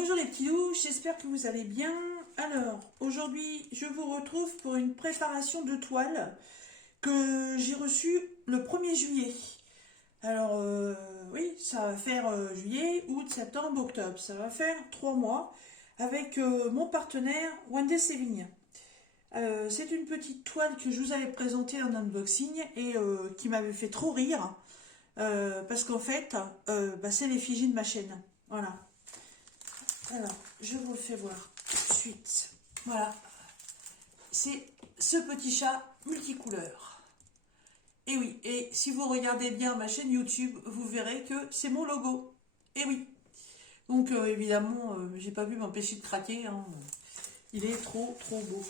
Bonjour les petits loups, j'espère que vous allez bien. Alors, aujourd'hui, je vous retrouve pour une préparation de toile que j'ai reçue le 1er juillet. Alors, oui, ça va faire juillet, août, septembre, octobre. Ça va faire 3 mois avec mon partenaire Wendy Sévigne. C'est une petite toile que je vous avais présentée en unboxing et qui m'avait fait trop rire parce qu'en fait, c'est l'effigie de ma chaîne. Voilà. Alors, je vous le fais voir tout de suite. Voilà. C'est ce petit chat multicouleur. Et oui, et si vous regardez bien ma chaîne YouTube, vous verrez que c'est mon logo. Et oui. Donc, évidemment, j'ai pas pu m'empêcher de craquer. Hein. Il est trop, trop beau.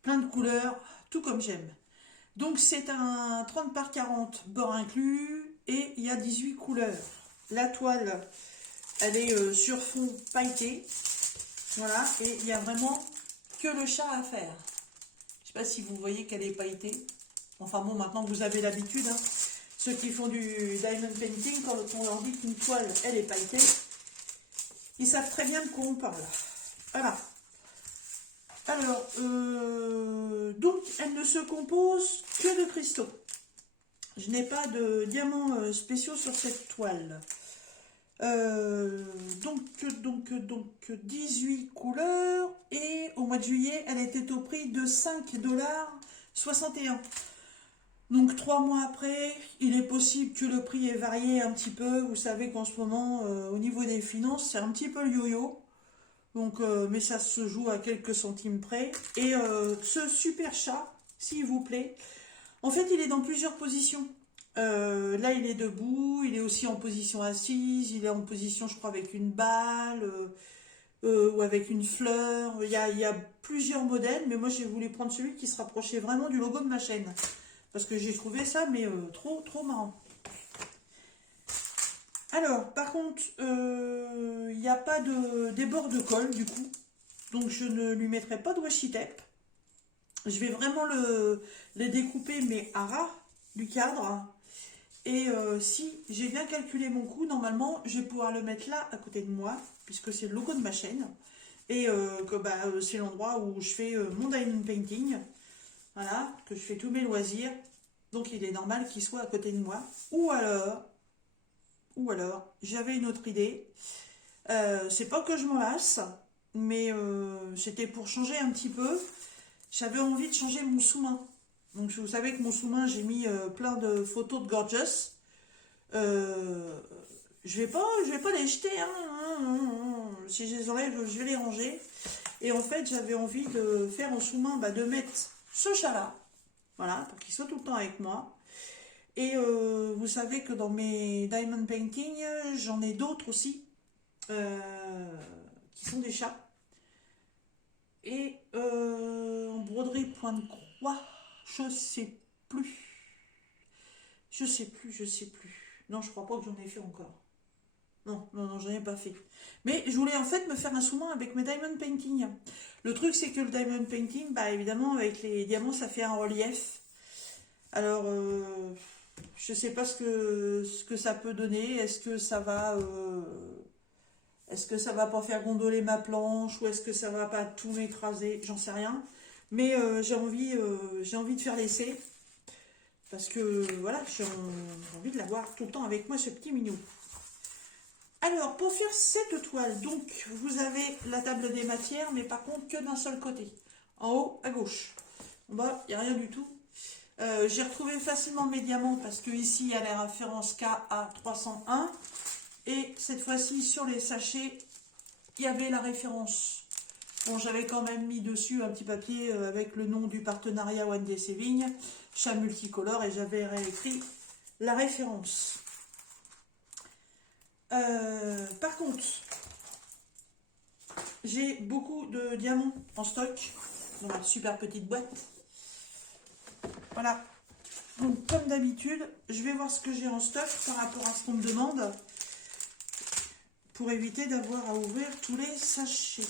Plein de couleurs, tout comme j'aime. Donc, c'est un 30 par 40, bord inclus, et il y a 18 couleurs. La toile, elle est sur fond pailleté. Voilà, et il n'y a vraiment que le chat à faire. Je ne sais pas si vous voyez qu'elle est pailletée. Enfin bon, maintenant vous avez l'habitude. Hein. Ceux qui font du diamond painting, quand on leur dit qu'une toile, elle est pailletée, ils savent très bien de quoi on parle. Voilà. Alors, donc, elle ne se compose que de cristaux. Je n'ai pas de diamants spéciaux sur cette toile. Donc 18 couleurs et au mois de juillet elle était au prix de 5,61 $. Donc 3 mois après, il est possible que le prix ait varié un petit peu. Vous savez qu'en ce moment au niveau des finances c'est un petit peu le yo-yo. Donc, mais ça se joue à quelques centimes près. Et ce super chat, s'il vous plaît, en fait il est dans plusieurs positions. Là, il est debout, il est aussi en position assise, il est en position, je crois, avec une balle ou avec une fleur. Il y a plusieurs modèles, mais moi, j'ai voulu prendre celui qui se rapprochait vraiment du logo de ma chaîne. Parce que j'ai trouvé ça, mais trop, trop marrant. Alors, par contre, il n'y a pas de débord de colle, du coup. Donc, je ne lui mettrai pas de washi tape. Je vais vraiment les découper, mais à ras du cadre. Et si j'ai bien calculé mon coût, normalement, je vais pouvoir le mettre là, à côté de moi, puisque c'est le logo de ma chaîne. Et que c'est l'endroit où je fais mon diamond painting. Voilà, que je fais tous mes loisirs. Donc il est normal qu'il soit à côté de moi. Ou alors, j'avais une autre idée. C'est pas que je m'en lasse, mais c'était pour changer un petit peu. J'avais envie de changer mon sous-main. Donc vous savez que mon sous-main, j'ai mis plein de photos de Gorgeous. Je vais pas les jeter. Si je les enlève, je vais les ranger. Et en fait, j'avais envie de faire en sous-main, de mettre ce chat-là. Voilà, pour qu'il soit tout le temps avec moi. Et vous savez que dans mes diamond painting, j'en ai d'autres aussi. Qui sont des chats. Et en broderie point de croix, je sais plus. Je sais plus. Non, je crois pas que j'en ai fait encore. Non, j'en ai pas fait. Mais je voulais en fait me faire un sous-main avec mes diamond painting. Le truc, c'est que le diamond painting, évidemment, avec les diamants, ça fait un relief. Alors, je sais pas ce que ça peut donner. Est-ce que ça va pas faire gondoler ma planche ou est-ce que ça va pas tout m'écraser? J'en sais rien. Mais j'ai envie de faire l'essai. Parce que voilà, j'ai envie de l'avoir tout le temps avec moi, ce petit minou. Alors, pour faire cette toile, donc, vous avez la table des matières, mais par contre, que d'un seul côté. En haut, à gauche. En bas, il n'y a rien du tout. J'ai retrouvé facilement mes diamants parce que ici, il y a la référence KA301. Et cette fois-ci, sur les sachets, il y avait la référence. Bon, j'avais quand même mis dessus un petit papier avec le nom du partenariat Wendy Sévigne, chat multicolore, et j'avais réécrit la référence. Par contre, j'ai beaucoup de diamants en stock dans ma super petite boîte. Voilà. Donc, comme d'habitude, je vais voir ce que j'ai en stock par rapport à ce qu'on me demande pour éviter d'avoir à ouvrir tous les sachets.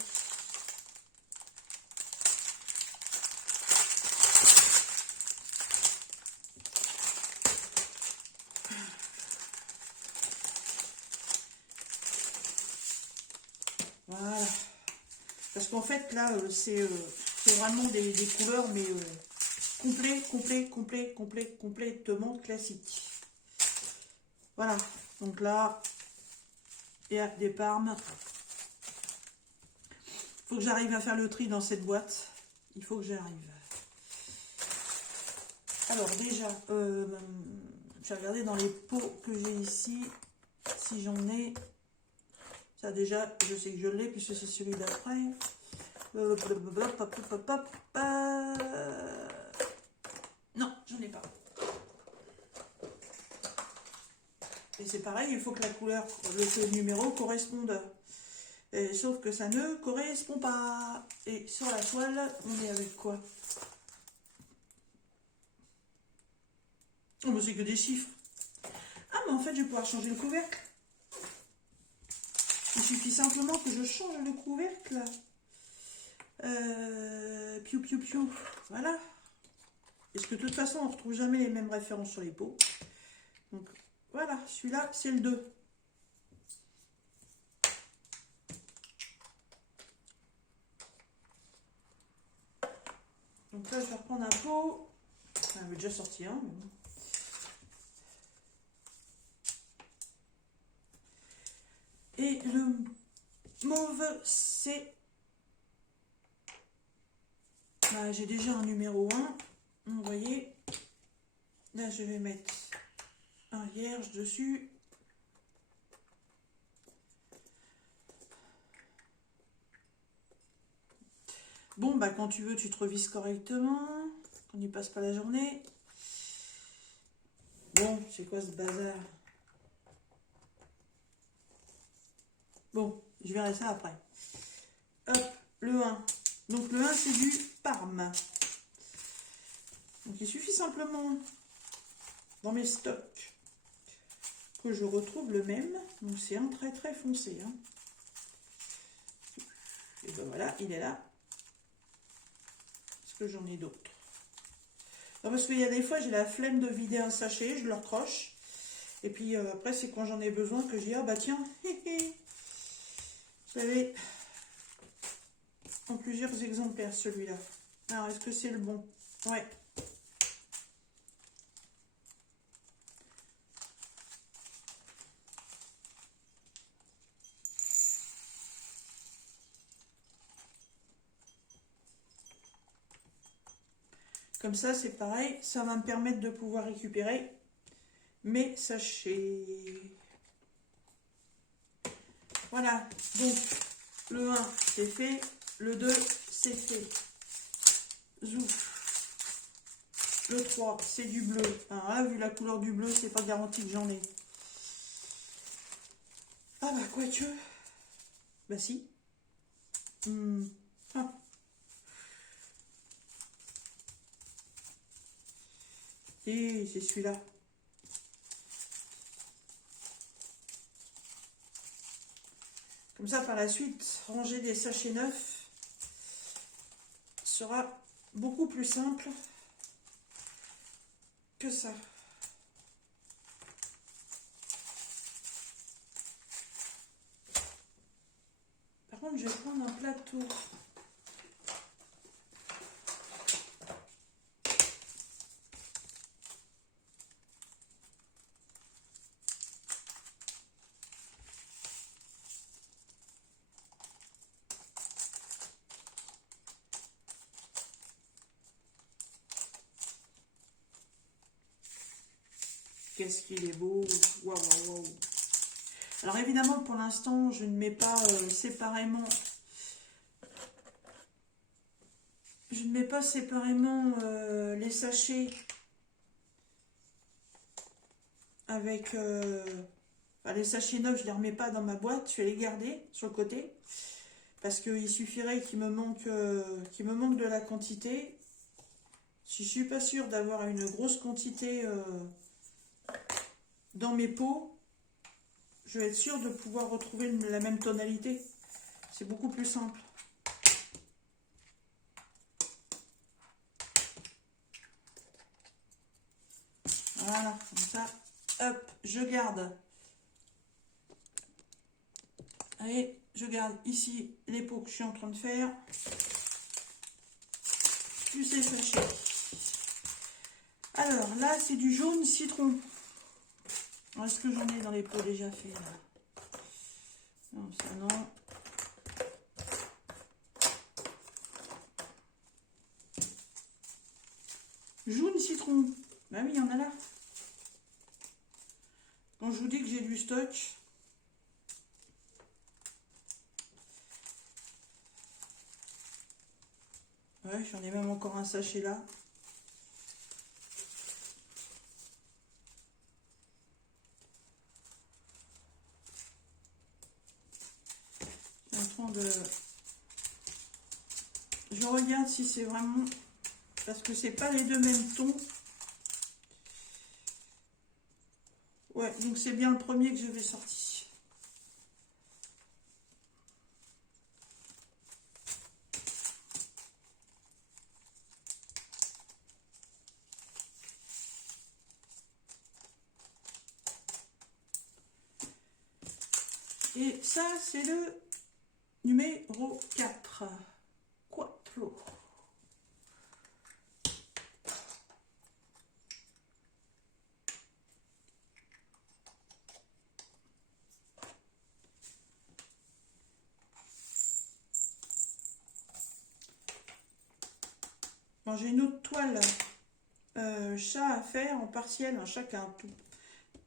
Voilà. Parce qu'en fait, là, c'est vraiment des couleurs, mais complètement classiques. Voilà. Donc là, il y a des parmes. Il faut que j'arrive à faire le tri dans cette boîte. Il faut que j'arrive. Alors déjà, je vais regarder dans les pots que j'ai ici, si j'en ai. Ça déjà, je sais que je l'ai, puisque c'est celui d'après. Non, j'en ai pas. Et c'est pareil, il faut que la couleur, le numéro corresponde. Sauf que ça ne correspond pas. Et sur la toile, on est avec quoi? Oh, mais c'est que des chiffres. Ah, mais en fait, je vais pouvoir changer le couvercle. Il suffit simplement que je change le couvercle. Piou, piou, piou. Voilà. Parce que de toute façon, on ne retrouve jamais les mêmes références sur les pots. Donc, voilà. Celui-là, c'est le 2. Donc là, je vais reprendre un pot. On avait déjà sorti un. Et le mauve, c'est... Bah, j'ai déjà un numéro 1. Vous voyez. Là, je vais mettre un vierge dessus. Bon, bah quand tu veux, tu te revises correctement. On n'y passe pas la journée. Bon, c'est quoi ce bazar? Bon, je verrai ça après. Hop, le 1. Donc le 1, c'est du Parme. Donc il suffit simplement, dans mes stocks, que je retrouve le même. Donc c'est un très très foncé. Hein. Et ben voilà, il est là. Est-ce que j'en ai d'autres? Parce qu'il y a des fois, j'ai la flemme de vider un sachet, je le recroche. Et puis après, c'est quand j'en ai besoin que je dis, ah bah tiens, j'avais en plusieurs exemplaires celui-là. Alors, est-ce que c'est le bon? Ouais. Comme ça, c'est pareil, ça va me permettre de pouvoir récupérer mes sachets. Voilà, donc le 1, c'est fait. Le 2, c'est fait. Zouf. Le 3, c'est du bleu. Alors là, vu la couleur du bleu, c'est pas garanti que j'en ai. Ah bah, quoique. Bah si. Ah. Et c'est celui-là. Comme ça, par la suite, ranger des sachets neufs sera beaucoup plus simple que ça. Par contre, je vais prendre un plateau. Qu'est-ce qu'il est beau. Waouh, waouh, waouh. Alors évidemment, pour l'instant, je ne mets pas séparément. Je ne mets pas séparément les sachets avec... les sachets neufs, je ne les remets pas dans ma boîte. Je vais les garder sur le côté. Parce qu'il suffirait qu'il me manque de la quantité. Si je ne suis pas sûre d'avoir une grosse quantité dans mes pots, je vais être sûre de pouvoir retrouver la même tonalité. C'est beaucoup plus simple. Voilà, comme ça, hop, je garde Allez, je garde ici les pots que je suis en train de faire. Plus séché. Alors là, c'est du jaune citron. Est-ce que j'en ai dans les pots déjà faits là? Non, ça non. Jaune citron. Bah oui, il y en a là. Quand je vous dis que j'ai du stock. Ouais, j'en ai même encore un sachet là. Je suis en train de... Je regarde si c'est vraiment... Parce que c'est pas les deux mêmes tons. Ouais, donc c'est bien le premier que j'avais sorti. Et ça, c'est le numéro 4. Quattro. Bon, j'ai une autre toile chat à faire en partiel, un chat qui a un tout.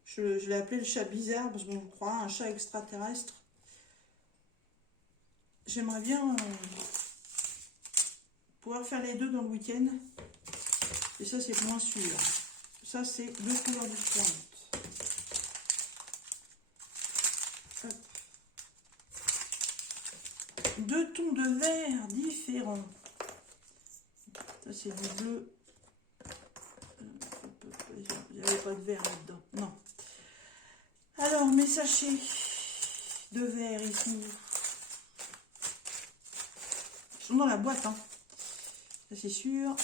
Je l'ai appelé le chat bizarre parce que je crois un chat extraterrestre. J'aimerais bien pouvoir faire les deux dans le week-end. Et ça, c'est moins sûr. Ça, c'est deux couleurs différentes. Hop. Deux tons de vert différents. Ça, c'est du bleu. Il n'y avait pas de vert là-dedans. Non. Alors, mes sachets de verre ici. Ils sont dans la boîte, hein. Ça, c'est sûr.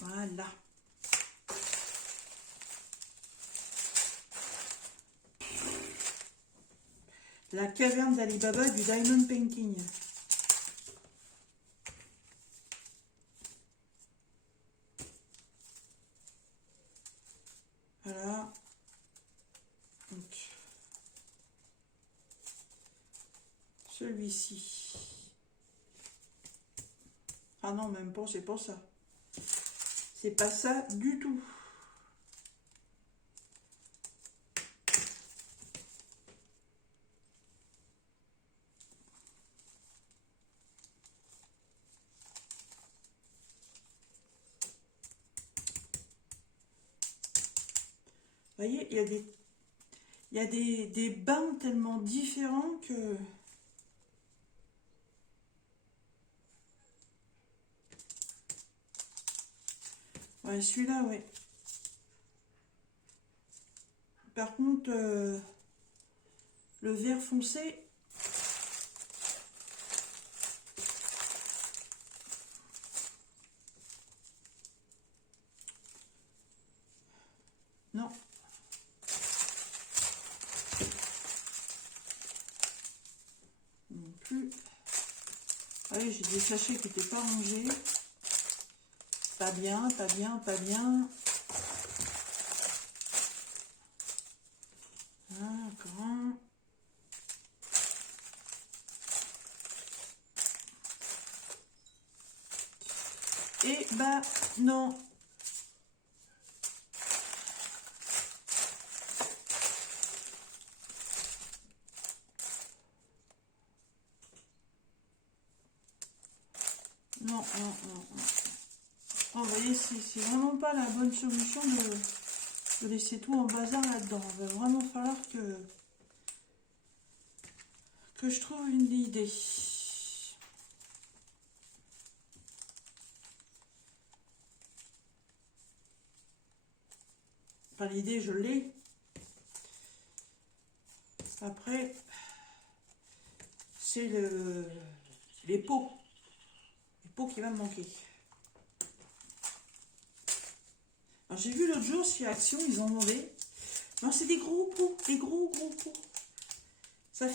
Voilà. La caverne d'Ali Baba du Diamond Painting. Voilà. Donc, celui-ci. Ah non, même pas, c'est pas ça. C'est pas ça du tout. Vous voyez, il y a des bains tellement différents que... Ouais, celui-là, ouais. Par contre, le vert foncé... Non. Non plus. Ah oui, j'ai des sachets qui n'étaient pas rangés. Pas bien, pas bien, pas bien. Ah, grand. Et bah non. Non, non, non, non. Oh, vous voyez, c'est vraiment pas la bonne solution de laisser tout en bazar là-dedans. Il va vraiment falloir que je trouve une idée. Enfin, l'idée, je l'ai. Après, c'est les pots. Les pots qui va me manquer. J'ai vu l'autre jour sur Action, ils en vendaient. Non, c'est des gros pots, des gros pots. Ça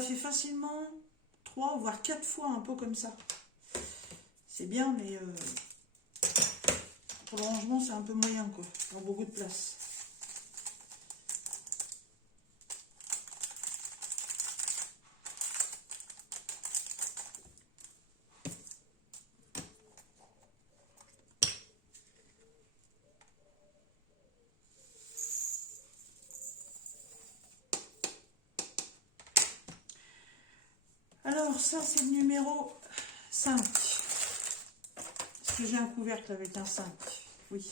fait facilement 3 voire 4 fois un pot comme ça. C'est bien, mais pour le rangement, c'est un peu moyen, quoi. Dans beaucoup de place. Alors, ça, c'est le numéro 5. Est-ce que j'ai un couvercle avec un 5? Oui.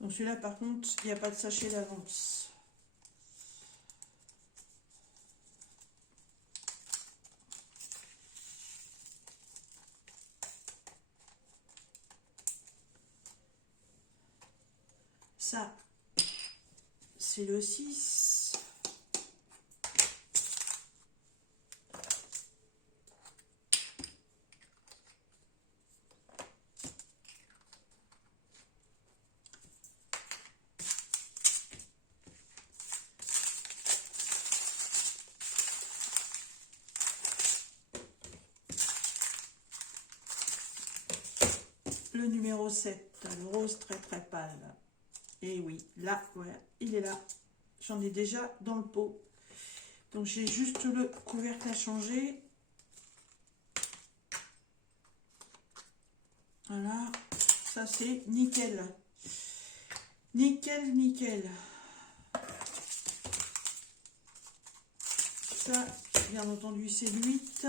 Donc celui-là, par contre, il n'y a pas de sachet d'avance. Ça, c'est le 6. Le numéro 7, le rose très très pâle. Et oui, là, voilà, il est là. J'en ai déjà dans le pot. Donc j'ai juste le couvercle à changer. Voilà, ça c'est nickel. Nickel, nickel. Ça, bien entendu, c'est le 8.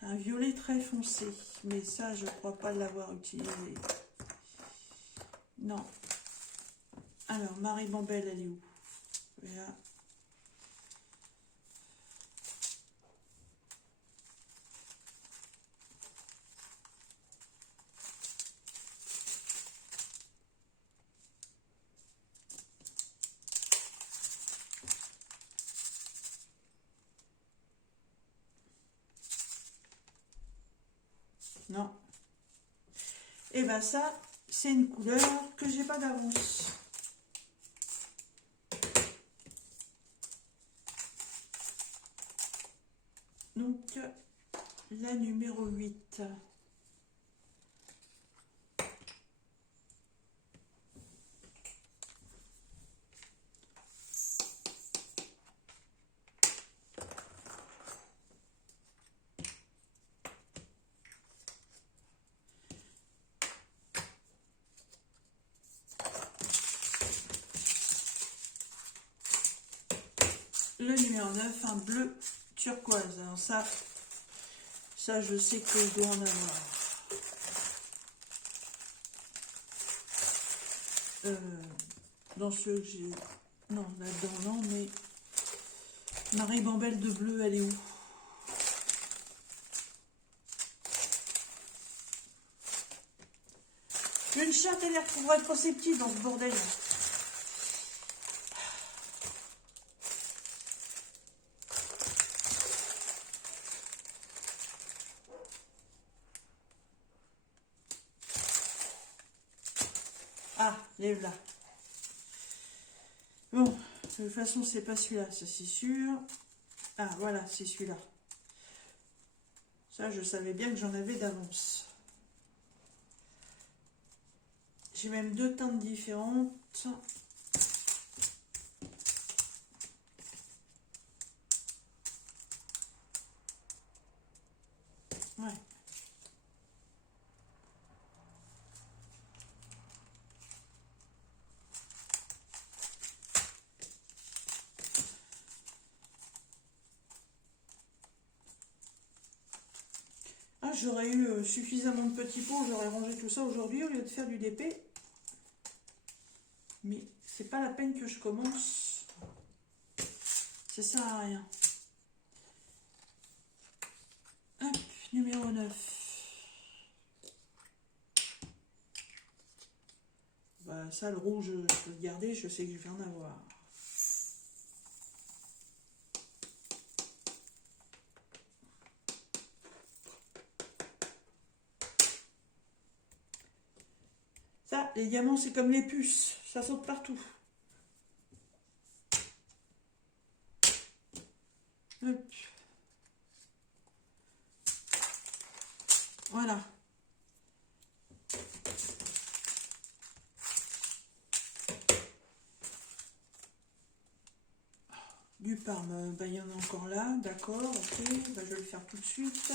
Un violet très foncé. Mais ça, je ne crois pas l'avoir utilisé. Non. Alors, Marie Bambelle, elle est où? Voilà. Non. Et ben ça, c'est une couleur que j'ai pas d'avance. Donc, la numéro 8. Le numéro 9, un bleu turquoise. Alors ça, je sais que je dois en avoir. Dans ceux que j'ai... Non, là-dedans, non, mais... Marie Bambelle de bleu, elle est où? Une chatte, elle les retrouvera trop ses petits dans ce bordel. Ah, lève là. Bon, de toute façon, c'est pas celui-là, ça c'est sûr. Ah, voilà, c'est celui-là. Ça, je savais bien que j'en avais d'avance. J'ai même deux teintes différentes. Ouais. Ah, j'aurais eu suffisamment de petits pots, j'aurais rangé tout ça aujourd'hui au lieu de faire du DP. Mais c'est pas la peine que je commence. Ça sert à rien. Hop, numéro 9. Bah, ça, le rouge, je peux le garder, je sais que je vais en avoir. Ça, les diamants, c'est comme les puces. Ça saute partout. Hop. Voilà. Du parme, ben, il y en a encore là, d'accord, ok, ben, je vais le faire tout de suite.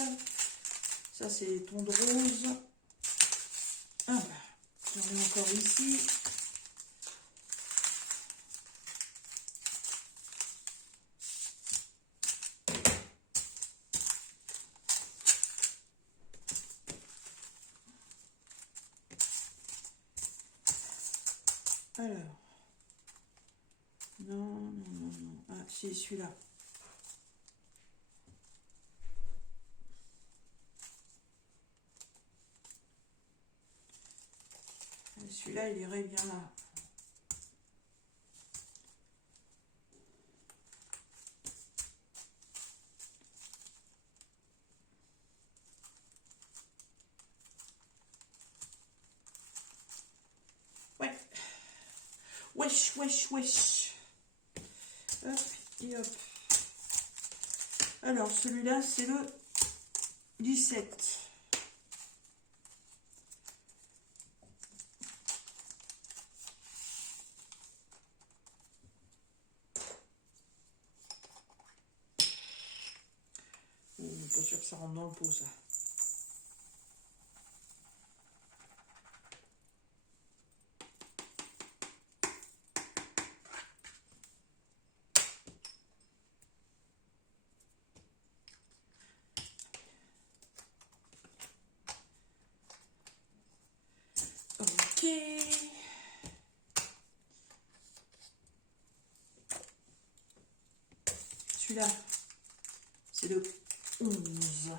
Ça c'est les tons de rose. Ah ben, j'en ai encore ici. Alors, non, ah si, celui-là. Celui-là, il irait bien là. Ouais. Wesh, wesh, wesh. Hop, et hop. Alors, celui-là, c'est le 17. Pas sûr que ça rentre dans le pot, ça. Ok. Celui-là, c'est le 11.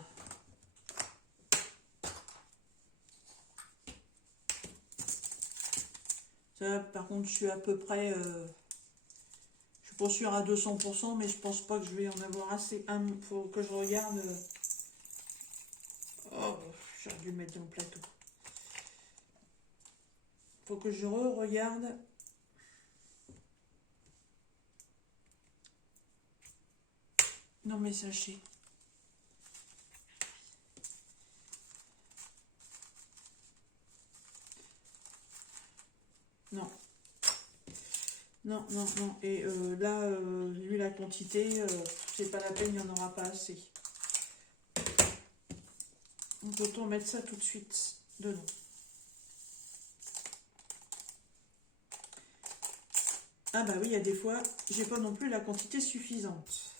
Ça, par contre, je suis à peu près... je suis pas sûre à 200%, mais je pense pas que je vais en avoir assez. Faut que je regarde... Oh, j'aurais dû le mettre dans le plateau. Faut que je regarde. Non, mais sachez. Non. Non, non, non. Et là, vu la quantité, c'est pas la peine, il n'y en aura pas assez. Donc autant mettre ça tout de suite dedans. Ah bah oui, il y a des fois, j'ai pas non plus la quantité suffisante.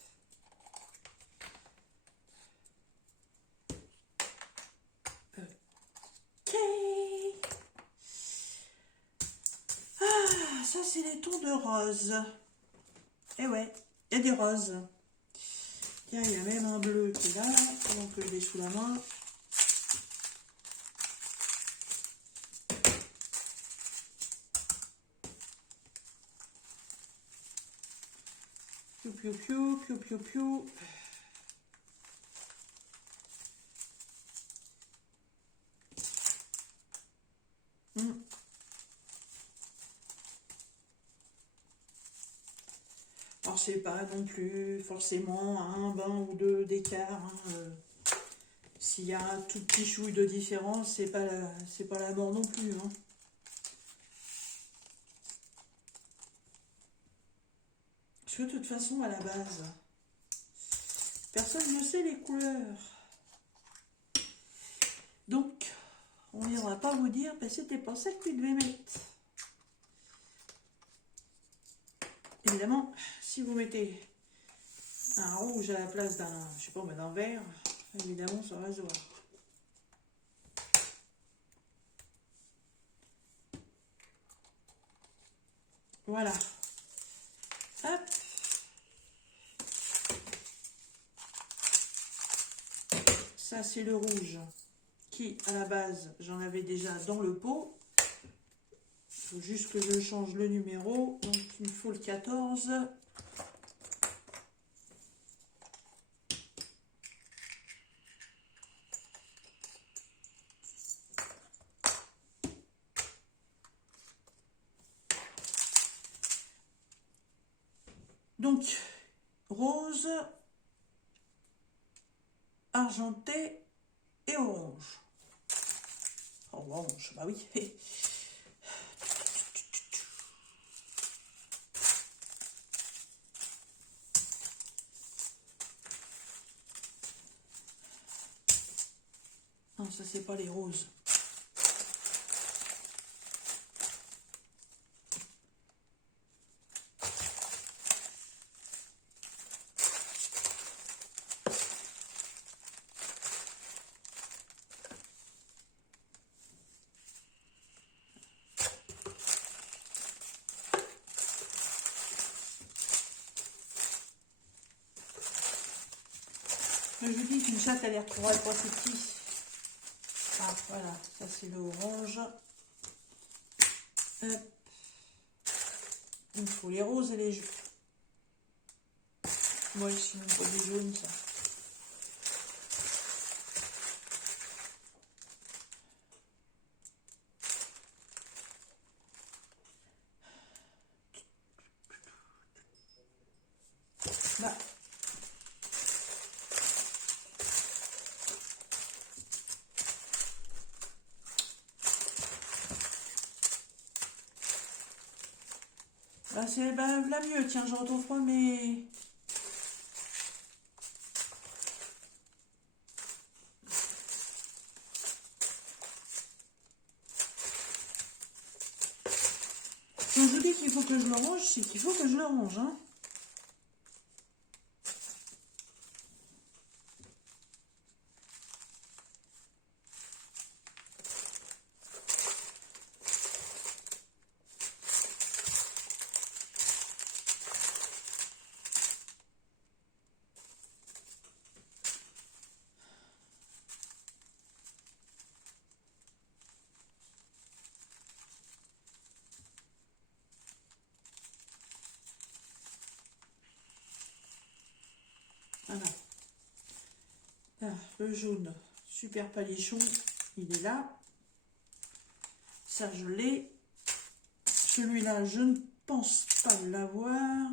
Ok. Ah, ça c'est les tons de rose. Eh ouais, il y a des roses. Tiens, il y a même un bleu qui est là, donc je l'ai sous la main. Piou, piou, piou, piou, piou, piou. Alors, c'est pas non plus forcément un 20 ou 2 d'écart. Hein. S'il y a un tout petit chouille de différence, c'est pas la mort non plus. Hein. Parce que de toute façon, à la base, personne ne sait les couleurs. Donc, on ne viendra pas vous dire, ben, c'était pas ça que tu devais mettre. Évidemment, si vous mettez un rouge à la place d'un, je sais pas, d'un vert, évidemment, ça va se voir. Voilà. Hop. Ça, c'est le rouge qui, à la base, j'en avais déjà dans le pot. Il faut juste que je change le numéro. Donc, il me faut le 14. Donc, rose, argenté et orange. Orange, bah oui. Non, ça c'est pas les roses. Je vous dis qu'une chatte, elle les retrouverait pas tout petit. Ah, voilà, ça c'est le orange. Hop. Il faut les roses et les jaunes. Moi, ici, même pas des jaunes, ça. Bah. Bah, c'est bah, la mieux. Tiens, je retrouve pas mes... Quand je vous dis qu'il faut que je le range, c'est qu'il faut que je le range, hein. Voilà. Ah, le jaune, super palichon, il est là. Ça, je l'ai. Celui-là, je ne pense pas l'avoir.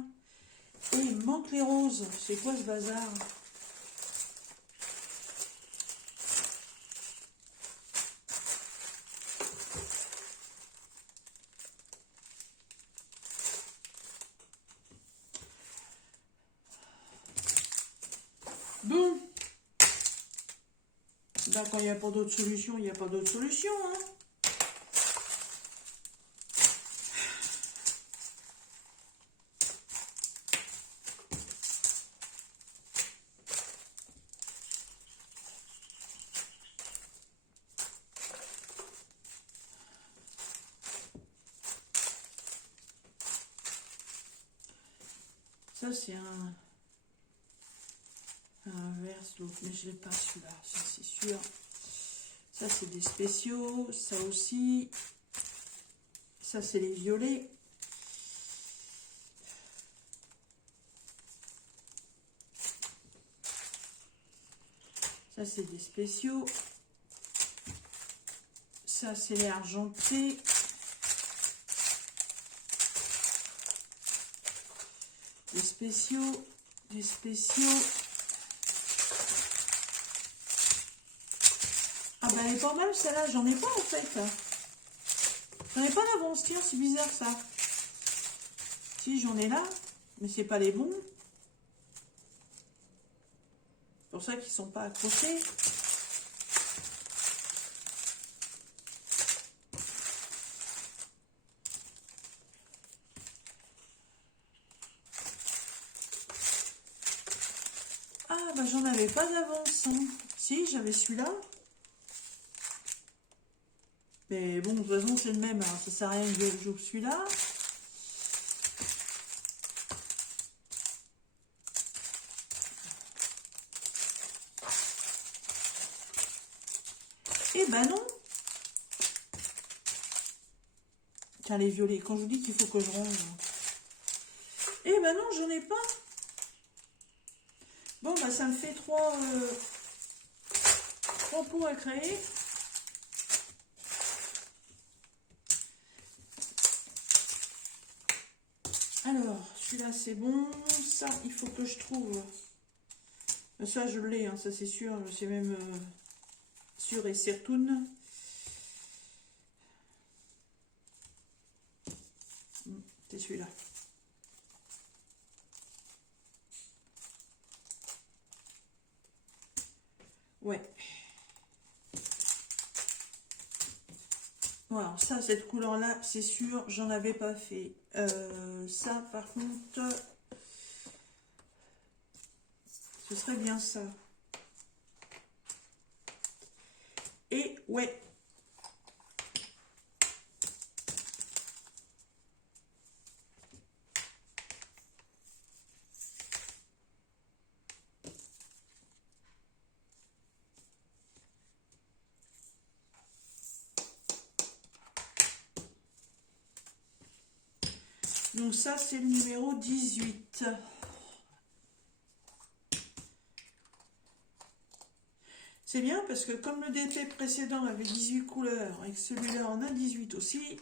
Et il me manque les roses. C'est quoi ce bazar? Bon. Bah, quand il n'y a pas d'autre solution, il n'y a pas d'autre solution, hein. Ça, c'est un verse, l'autre, mais je l'ai pas celui-là, ça c'est sûr. Ça, c'est des spéciaux. Ça aussi. Ça, c'est les violets. Ça, c'est des spéciaux. Ça, c'est les argentés. Des spéciaux. Des spéciaux. Ah ben, elle est pas mal celle-là. J'en ai pas en fait. J'en ai pas d'avance. Tiens, c'est bizarre ça. Si, j'en ai là. Mais c'est pas les bons. C'est pour ça qu'ils sont pas accrochés. Ah bah j'en avais pas d'avance. Hein. Si, j'avais celui-là. Mais bon, de toute façon, c'est le même. Hein. Ça sert à rien que je joue celui-là. Eh ben non. Tiens, les violets. Quand je vous dis qu'il faut que je range. Eh ben non, j'en ai pas. Bon, bah ça me fait trois pots à créer. Alors, celui-là c'est bon. Ça, il faut que je trouve. Ça, je l'ai, hein, ça c'est sûr. C'est même sûr et certain. C'est celui-là. Ouais. Voilà, ça, cette couleur-là, c'est sûr, j'en avais pas fait. Ça, par contre, ce serait bien ça. Et ouais. Donc ça, c'est le numéro 18. C'est bien parce que comme le DT précédent avait 18 couleurs et que celui-là en a 18 aussi,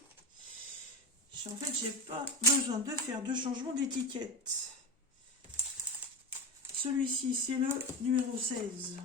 en fait, j'ai pas besoin de faire de changement d'étiquette. Celui-ci, c'est le numéro 16.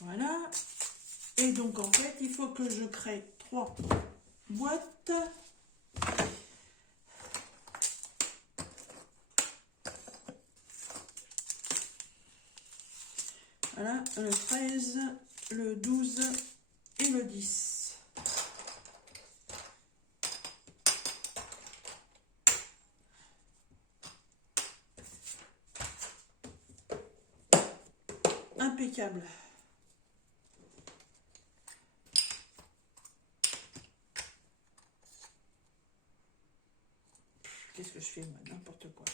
Voilà. Et donc, en fait, il faut que je crée 3 boîtes. Voilà, le 13, le 12 et le 10. Impeccable. Qu'est-ce que je fais, moi? N'importe quoi.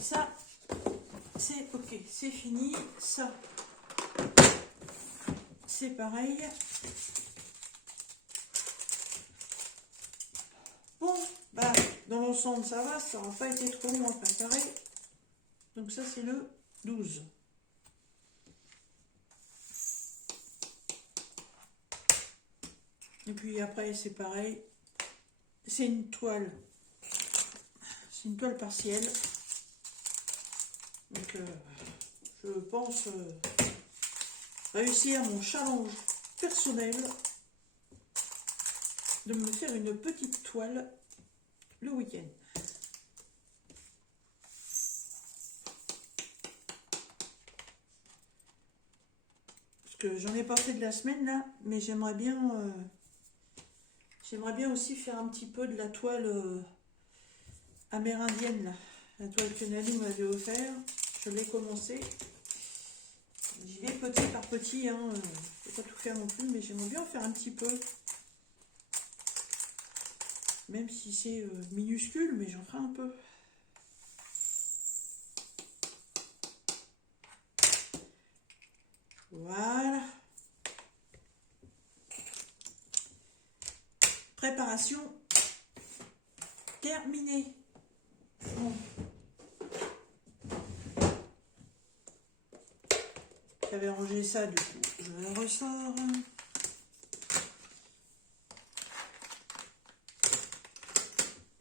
Ça, c'est ok, c'est fini. Ça, c'est pareil. Bon, bah, dans l'ensemble, ça va, ça n'aura pas été trop long à préparer. Donc ça, c'est le 12. Et puis après, c'est pareil. C'est une toile. C'est une toile partielle. Donc, je pense réussir mon challenge personnel de me faire une petite toile le week-end. Parce que j'en ai pas fait de la semaine là, mais j'aimerais bien aussi faire un petit peu de la toile amérindienne là. La toile que Nali m'avait offert, je l'ai commencé. J'y vais petit par petit, hein. Je ne vais pas tout faire non plus, mais j'aimerais bien en faire un petit peu. Même si c'est minuscule, mais j'en ferai un peu. Voilà. Préparation terminée. Bon. J'avais rangé ça, du coup, je le ressors.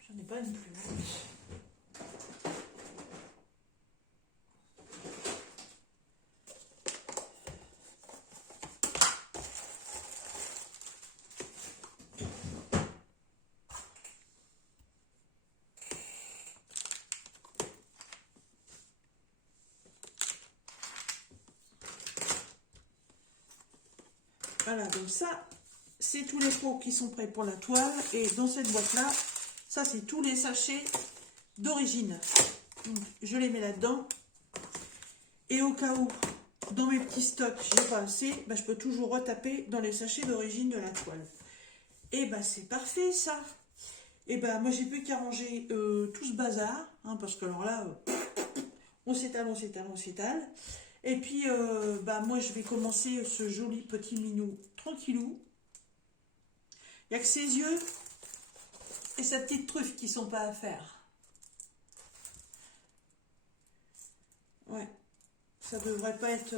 J'en ai pas non plus. Voilà, donc ça, c'est tous les pots qui sont prêts pour la toile. Et dans cette boîte-là, ça, c'est tous les sachets d'origine. Donc, je les mets là-dedans. Et au cas où, dans mes petits stocks, j'ai pas assez, bah, je peux toujours retaper dans les sachets d'origine de la toile. Et bah c'est parfait ça. Et bah moi j'ai plus qu'à ranger tout ce bazar, hein, parce que alors là, on s'étale, on s'étale, on s'étale. Et puis bah moi je vais commencer ce joli petit minou tranquillou. Il n'y a que ses yeux et sa petite truffe qui sont pas à faire. Ouais, ça devrait pas être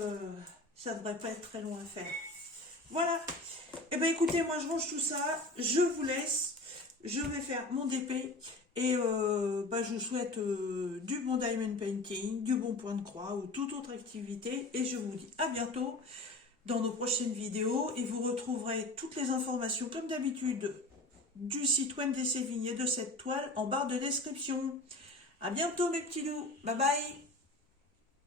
très long à faire. Voilà. Et ben écoutez, moi je range tout ça, je vous laisse, je vais faire mon DP et bah, je vous souhaite du bon diamond painting, du bon point de croix ou toute autre activité et je vous dis à bientôt dans nos prochaines vidéos et vous retrouverez toutes les informations comme d'habitude du site Wendy Sévigné de cette toile en barre de description. À bientôt mes petits loups, bye bye.